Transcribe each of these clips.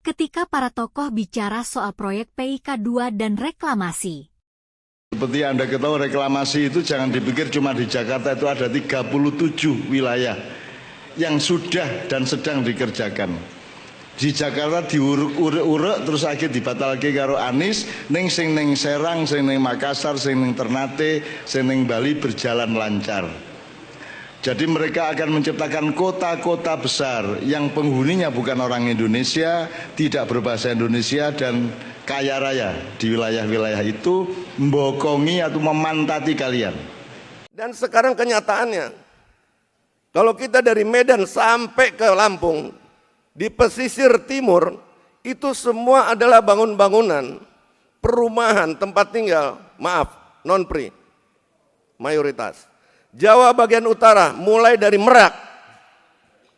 ketika para tokoh bicara soal proyek PIK2 dan reklamasi. Seperti Anda ketahui, reklamasi itu jangan dipikir cuma di Jakarta, itu ada 37 wilayah yang sudah dan sedang dikerjakan. Di Jakarta diurek-urek terus akhir dibatalke karo Anies, sing ning Serang, sing ning Makassar, sing ning Ternate, sing ning Bali berjalan lancar. Jadi mereka akan menciptakan kota-kota besar yang penghuninya bukan orang Indonesia, tidak berbahasa Indonesia dan kaya raya di wilayah-wilayah itu, membokongi atau memantati kalian. Dan sekarang kenyataannya, kalau kita dari Medan sampai ke Lampung, di pesisir timur, itu semua adalah bangunan-bangunan, perumahan, tempat tinggal, maaf, non-pri, mayoritas. Jawa bagian utara, mulai dari Merak,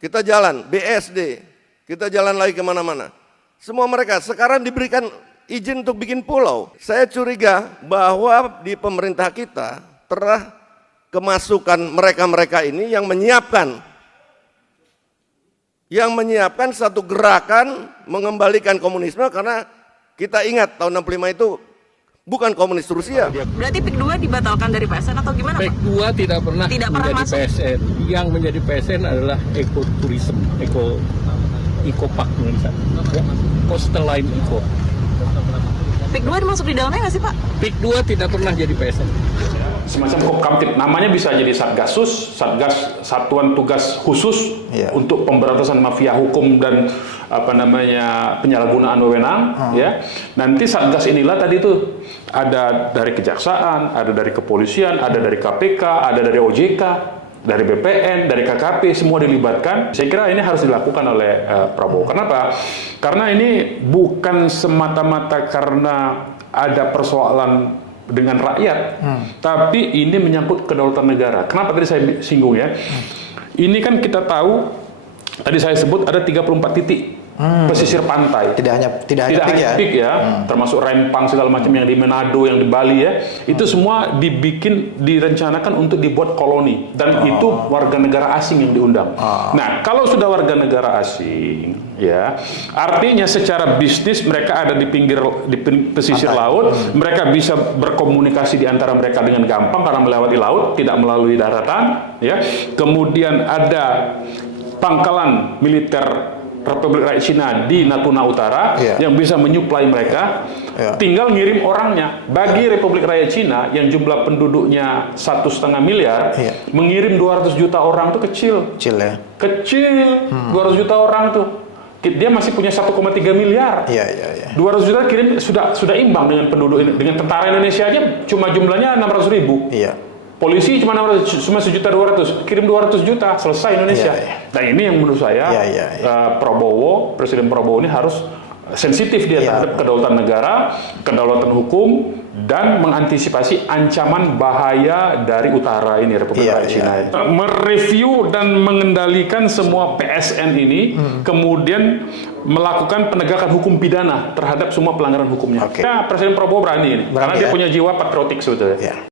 kita jalan, BSD, kita jalan lagi kemana-mana. Semua mereka sekarang diberikan izin untuk bikin pulau. Saya curiga bahwa di pemerintah kita telah kemasukan mereka-mereka ini yang menyiapkan satu gerakan mengembalikan komunisme, karena kita ingat tahun 65 itu bukan komunis Rusia. Berarti PIK2 dibatalkan dari PSN atau gimana, Pak? PIK2 tidak pernah menjadi masuk. PSN. Yang menjadi PSN adalah ekoturism, Eco-Park ya. Coastal Line Eco. PIK2 masuk di dalamnya nggak sih, Pak? PIK2 tidak pernah jadi PSN. Semacam Kopkamtib, namanya bisa jadi Satgasus, Satgas Satuan Tugas Khusus untuk pemberantasan mafia hukum dan penyalahgunaan wewenang, ya. Nanti Satgas inilah tadi itu ada dari kejaksaan, ada dari kepolisian, ada dari KPK, ada dari OJK, dari BPN, dari KKP, semua dilibatkan. Saya kira ini harus dilakukan oleh Prabowo. Kenapa? Karena ini bukan semata-mata karena ada persoalan dengan rakyat, tapi ini menyangkut kedaulatan negara. Kenapa tadi saya singgung ya? Ini kan kita tahu, tadi saya sebut ada 34 titik pesisir pantai. Tidak hanya PIK ya, termasuk Rempang segala macam yang di Manado, yang di Bali ya. Itu semua direncanakan untuk dibuat koloni, dan itu warga negara asing yang diundang. Nah, kalau sudah warga negara asing ya, artinya secara bisnis mereka ada di pesisir laut, mereka bisa berkomunikasi di antara mereka dengan gampang karena melewati laut, tidak melalui daratan ya. Kemudian ada pangkalan militer Republik Rakyat Cina di Natuna Utara yang bisa menyuplai mereka, tinggal ngirim orangnya. Bagi Republik Rakyat Cina yang jumlah penduduknya 1,5 miliar, mengirim 200 juta orang itu kecil. Kecil 200 juta orang tuh. Dia masih punya 1,3 miliar. 200 juta kirim sudah imbang dengan penduduk ini. Dengan tentara Indonesia aja cuma jumlahnya 600.000. Polisi cuma 1.200.000, kirim 200 juta, selesai Indonesia. Nah ini yang menurut saya Presiden Prabowo ini harus sensitif dia terhadap kedaulatan negara, kedaulatan hukum, dan mengantisipasi ancaman bahaya dari utara ini, Republik Rakyat Cina. Mereview dan mengendalikan semua PSN ini, kemudian melakukan penegakan hukum pidana terhadap semua pelanggaran hukumnya. Nah, Presiden Prabowo berani ini, karena dia punya jiwa patriotik sebetulnya.